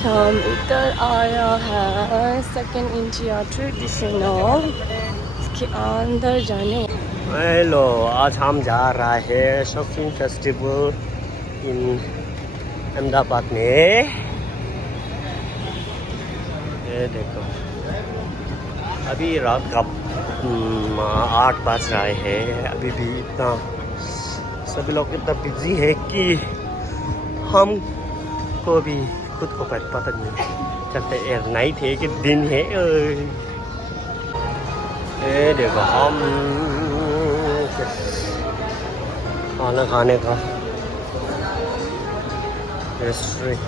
हम इधर आया है सेकेंड इंडिया ट्रेडिशनल, इसके अंदर जाने। हेलो, आज हम जा रहा है शॉपिंग फेस्टिवल इन अहमदाबाद में। ये देखो, अभी रात का 8 बज रहा है। अभी भी इतना सभी लोग इतना बिजी है कि हमको भी खुद को पता नहीं चलते एयर नाइट है कि दिन है। ये देखो, हम खाना खाने का रेस्टोरेंट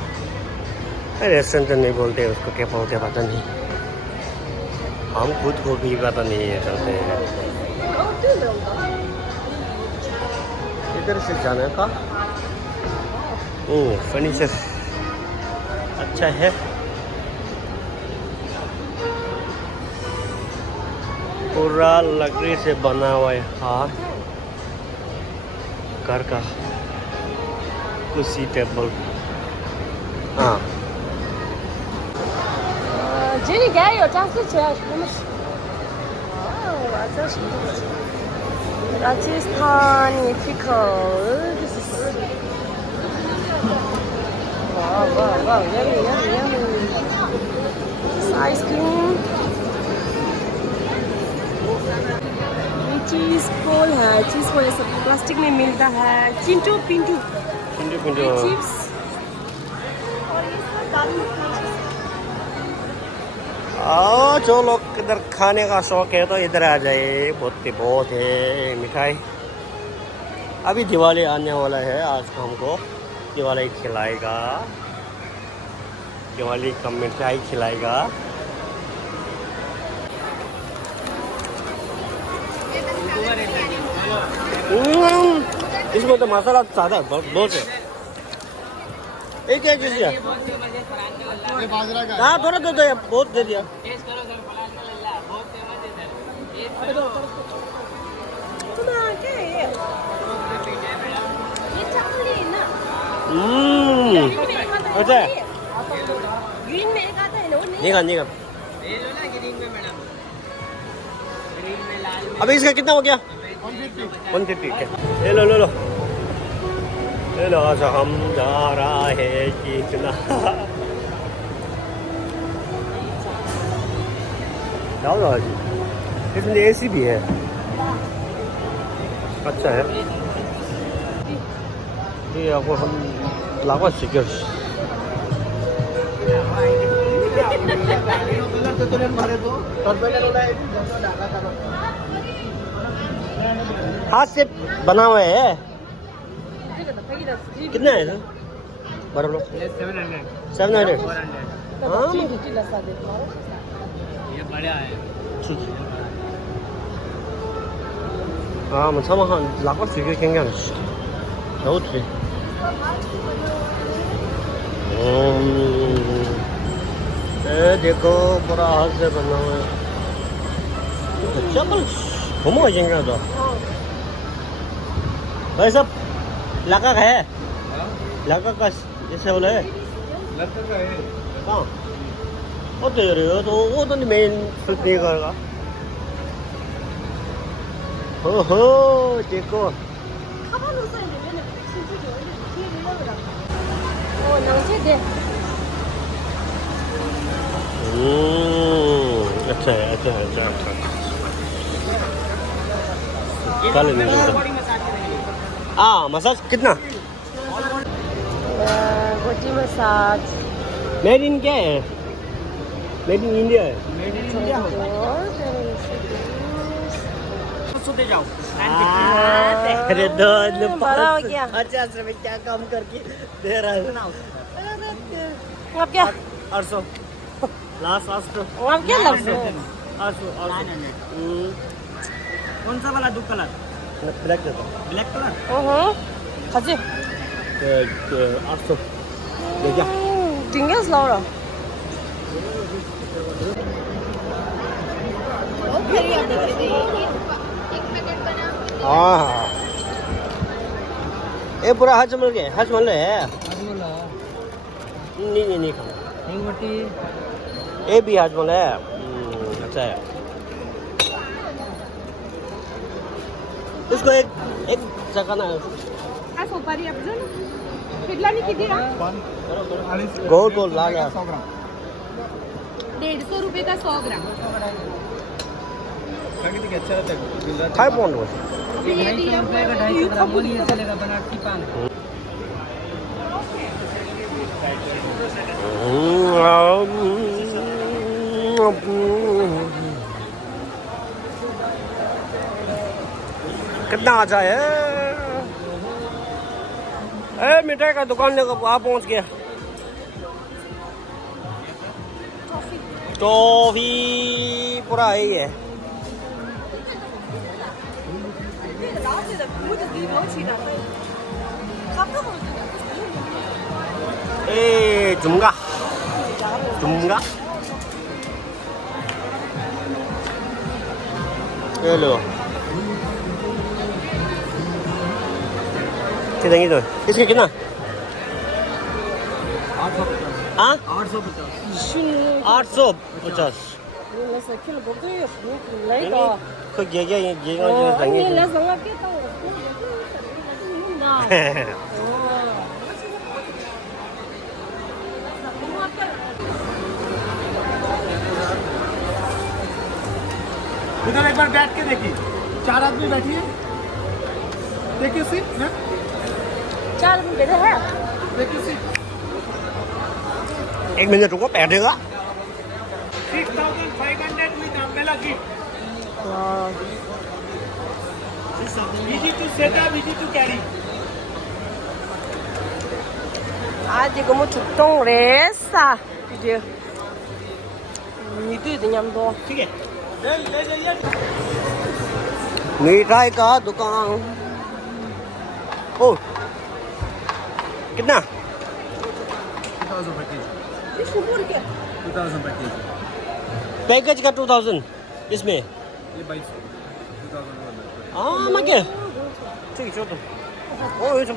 तो नहीं बोलते, उसको क्या बोलते पता नहीं। हम खुद को भी पता नहीं है चलते हैं। इधर से जाने का फर्नीचर अच्छा है। पूरा लकड़ी से बना हुआ है घर का कुर्सी table. हाँ,这里该有加速器啊，什么？哇，这是Rajasthani pickle. This is wow, yummy. This is ice cream. ये चीज पोल है, चीज पोल सब प्लास्टिक में मिलता है। चिंटू पिंटू चिप्स और ये सब दारू। जो लोग इधर खाने का शौक है तो इधर आ जाए। बहुत है मिठाई। अभी दिवाली आने वाला है, आज हमको दिवाली खिलाएगा, दिवाली का मिठाई खिलाएगा। इसमें तो मसाला ज़्यादा बहुत है। एक है हाँ, थोड़ा दे दो, बहुत दे दिया। अच्छा है। निकाल अभी इसका कितना हो गया? 150 है। लो अच्छा, हम जा रहा है कितना इसमें AC भी है, अच्छा है। ये आपको हम लावा स्टिकर्स हाथ से बना हुआ है। कितना है सर? बराबर 700। हाँ, ये बढ़िया है। ठीक है। 아, 뭐 차마 한 라고 되게 굉장히 너무 돼. ये देखो पूरा हाथ से बना हुआ है। चप्पल घूमो जाएंगे तो भाई सब लगा का है। लगा का जैसे बोले लगा का है। हाँ, 어때요? 또 오더니 메인 스피커가 호호 제거 가방을 써야 되면 신주기 원래 뒤에 올라오라. 낭세대. अच्छा। कल मसाज कितना? गोटी मसाज मेड इन क्या है? मेड इन इंडिया है। मेड इन इंडिया होगा। दे जाओ। अरे दो बड़ा हो गया। 50 रुपए क्या काम करके दे रहा है? आप क्या 800 लास्ट 800। आप क्या लगता है? 800 कौन सा वाला दो कलर? ब्लैक देता। Black colour? 가지. 800 ले जा। 딩게스 나오라. हाँ, ये पूरा हज मल गया। हज मल है। नहीं खाना। ये भी आज बोला है अच्छा है। उसको एक जगह ना गोल गोल लाल 150 रुपए का 100 ग्राम। 5 पाउंड हो। कितना अच्छा है। मिठाई का दुकान वहाँ पहुँच गया। टॉफी पूरा यही है। ए जुमगा जुमगा ये लो कितने तो इसके कितना 850 그 얘기가 당연히 इधर एक बार बैठ के देखिए 4 आदमी बैठिए देखिए सीट ना 4 आदमी बैठे हैं देखिए सीट 1 मिनट रुको बैठेगा 6500 with umbrella gift easy to set up easy to carry 아직 뭐 죽동 레사 이제 미도 되냐도 ठीक है ले जाइए मिठाई का दुकान। ओ कितना 2000 पैकेज ये शुगर क्या 2000 पैकेज पैकेज का 2000 इसमें ये 2200 아 맞게 저기 저도 여기 좀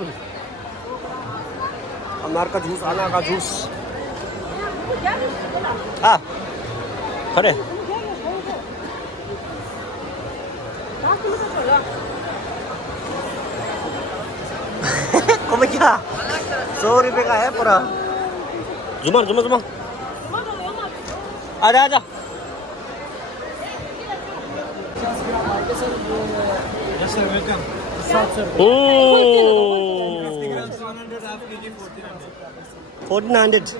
अनार का जूस अनार का जूस हाँ खड़े कौन क्या 100 रुपए का है पूरा जुमर जुमर जुमर आजा आजा यस सर वेलकम 1400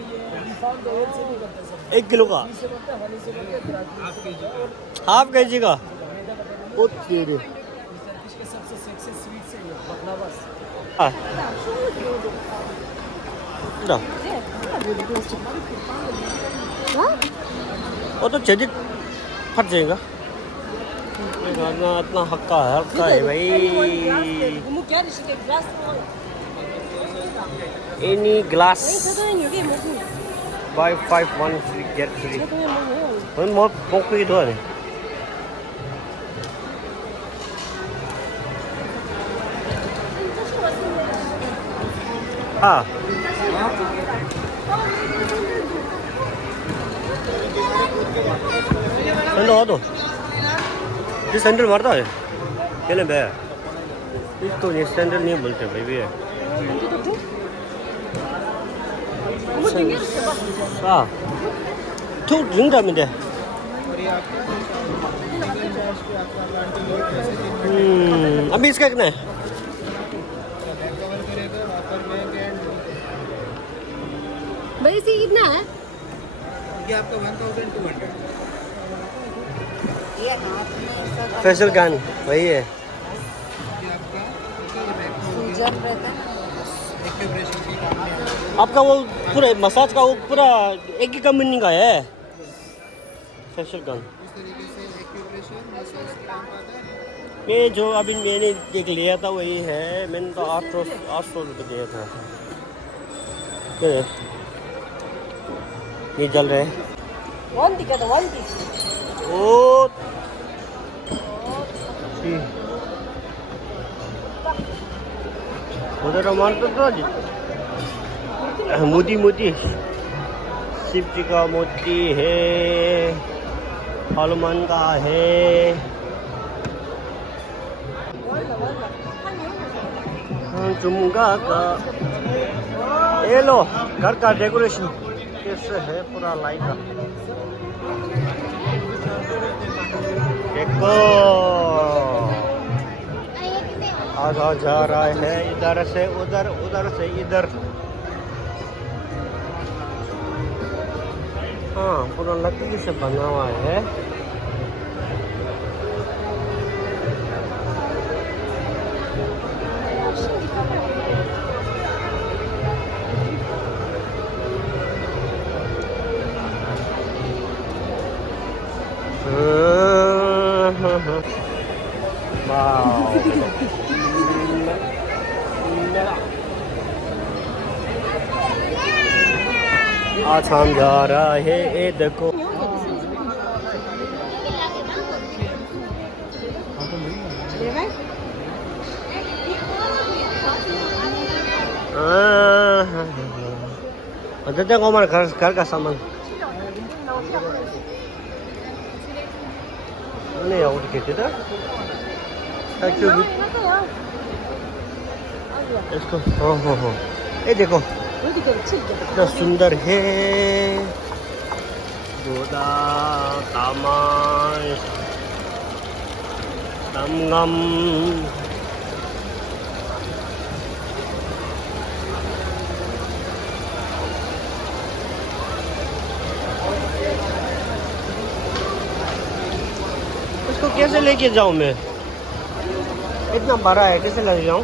1 किलो का हाफ के जी का ओ तेरे वो तो जल्दी फट जाएगा इतना हक्का है भाई any glass buy 5 1 free get free 뭐 먹기도 하네 아 sandal वादो ये सैंडल मारता है कहने बे इसको ये सैंडल नहीं बोलते भाई भी 아, 툭 링다면 돼. अभी इसका कितना है? भाई इसी कितना है? ये आपका 1200 फेशियल गन वही है। आपका वो पूरा मसाज का वो पूरा एक ही कंपनी का है फेशियल गन। ये जो अभी मैंने एक लिया था वही है। मैंने तो 800 रुपये दिया था। ये जल रहे वन दिखा था वन दिख ओ उधर मारता था मोदी मोदी शिव जी का मूर्ति है, हनुमान का है। चुमगा का ये लो, घर का डेकोरेशन कैसे है, पूरा लाइट का देखो। आधा जा रहा है इधर से उधर, उधर से इधर। हाँ, पूरा लकड़ी से बना हुआ है। आज हम जा रहा है, ये देखो। देखो हमारे घर का सामान नहीं है, उठ के इधर इसको। हो ये देखो कितना सुंदर है। गोदा तामाश तमगम इसको कैसे लेके जाऊं मैं? इतना बड़ा है, कैसे लेके जाऊं?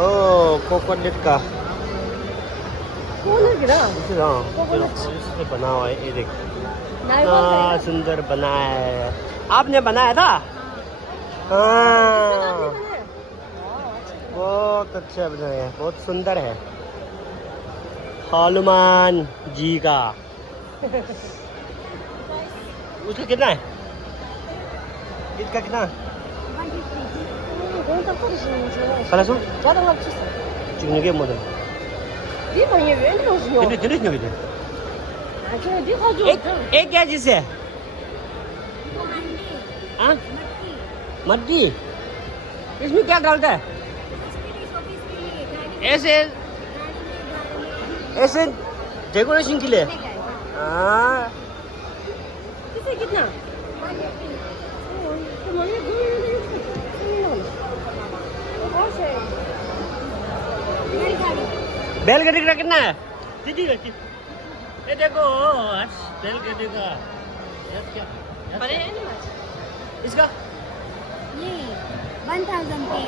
ओह, कोकोनट का इससे बना हुआ है, ये देख कितना सुंदर बना है। आपने बनाया था? हाँ, बहुत अच्छा बनाया है, बहुत सुंदर है। हनुमान जी का उसका कितना है? इसका कितना? 300? 중요한 게 뭐든. 근데 여기지. एक क्या चीज है? हाँ? मट्टी। इसमें क्या डालता है? ऐसे डेकोरेशन के लिए। हाँ। कितना? बैलगाड़ी का कितना है? दीदी ये देखो, बैलगाड़ी का क्या? इसका? ये 1000 पे।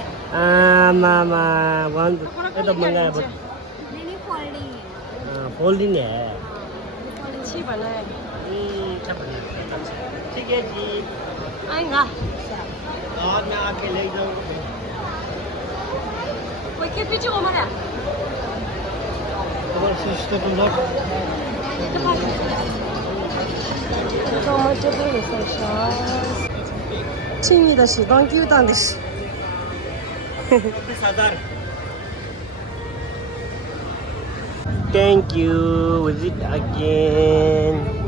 मामा ये तो महंगा है बहुत। नहीं फोल्डिंग है। फोल्डिंग है। अच्छी बना है। अच्छा बना है। ठीक है जी, आएगा और मैं आके ले जाऊँगा। कोई के पीछे को मरा? और सिस्टर तुम लोग亲密的是当丢当的是。 Thank you. Visit again.